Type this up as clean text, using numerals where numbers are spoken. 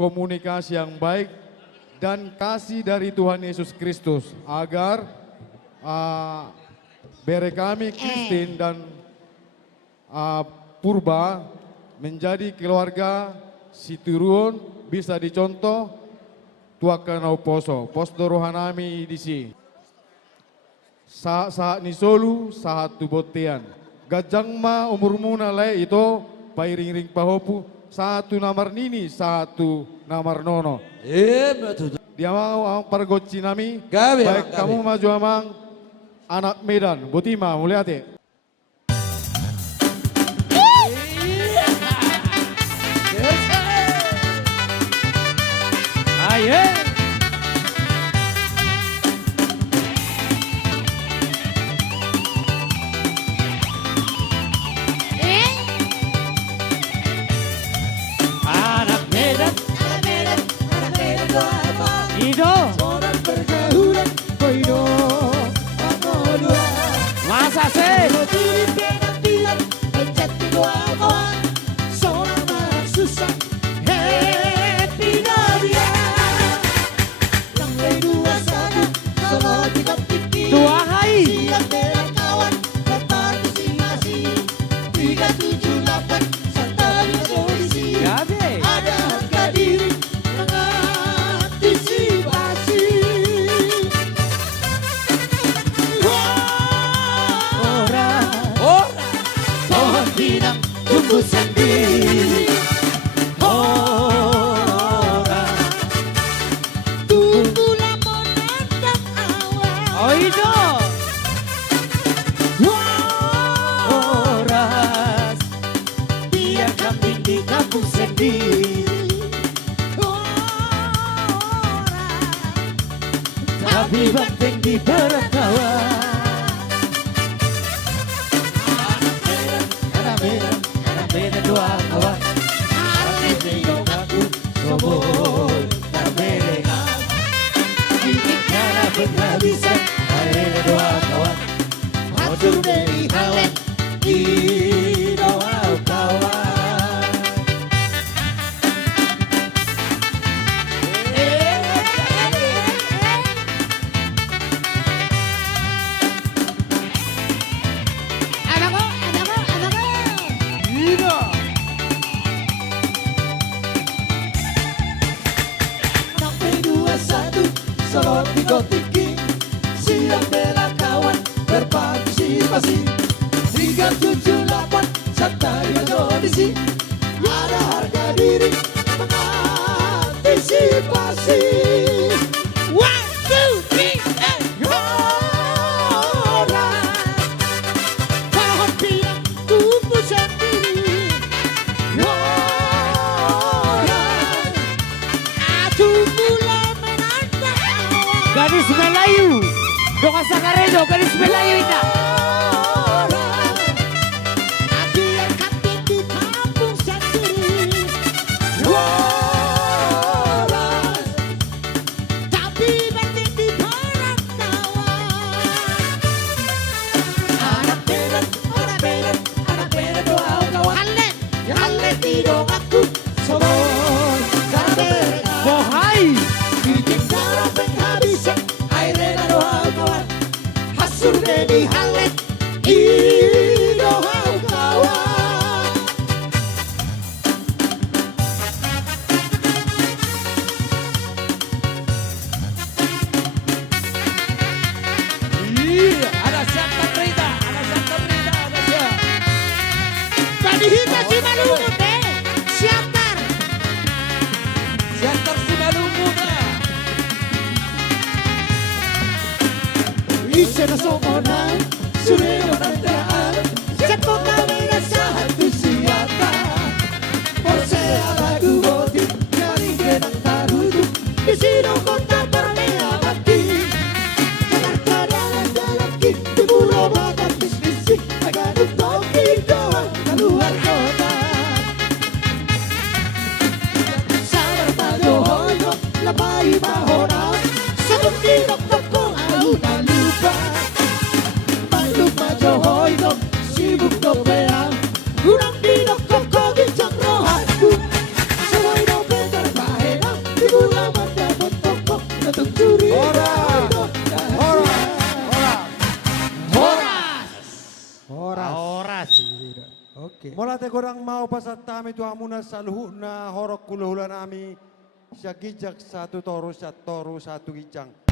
komunikasi yang baik, dan kasih dari Tuhan Yesus Kristus agar bere kami Christine dan Purba menjadi keluarga Situruon bisa dicontoh tuakan au poso posto rohanami di si saat ni solu saat tu botean gajang ma umur muna le itu pairing ring pahopu satu namar nini satu namar nono dia mau ang pargotsi nami baik kamu maju amang anak Medan Botima muliate. Aye. Anak Medan, Ido. Masa sih? Dua hari. Ada harga diri mengantisipasi. Orang pohon pinang tumbuh sendiri. Orang tumbuhlah menatap awan. Oh Ido. Orang biar kambing di kampung sendiri. Tapi banteng di perantauan. Anak Medan dua kawan. Anak Medan aku sobol terberengan. Bikin cara penghabisan. Anak dua kawan. Hancur dari halet di doa kawan. Ido. Sampai 21 Solo King siap bela kawan berpartisipasi 378 Satria Kondisi ada harga diri mengantisipasi 1, 2, 3, orang pohon pinang tumbuh sendiri. Orang tumbuhlah menatap awan. Gadis Melayu. Doka Sakaredo, gadis Melayu ita. Biar kambing di kampung sendiri. Orang tapi banteng di perantauan. Anak Medan doa kawan. Halet di dong aku sobol terberengan. Bohai. Bikin cara penghabisan air doa kawan. Hasur dedi halet di doa kawan. Iya, ada siapa Rita, ada siapa Rita, ada siapa. Tadi hita si Malungu teh siapar. Siapa si Malungu kah? Isena somona sureo nantaan. Seko kamera satu siapa. Porsea lagu boti dari genang tarudu. Di sino kota bermea mati. Jakarta dalam di pulau bakat bisnis. Agak toki doang keluar kota. Sabar pajohoyo labai mahona. Sabun kinok toko au lupa. Maluk majohoyo sibuk dopeang. Urang dinok koko gicok rohanku. Sawai no bentar bahe Oras. Oras. Oke. Mula te korang mau pasat tami tu amuna saluhuna horok kuluhula nami. Siya gijak satu toru satu gijang.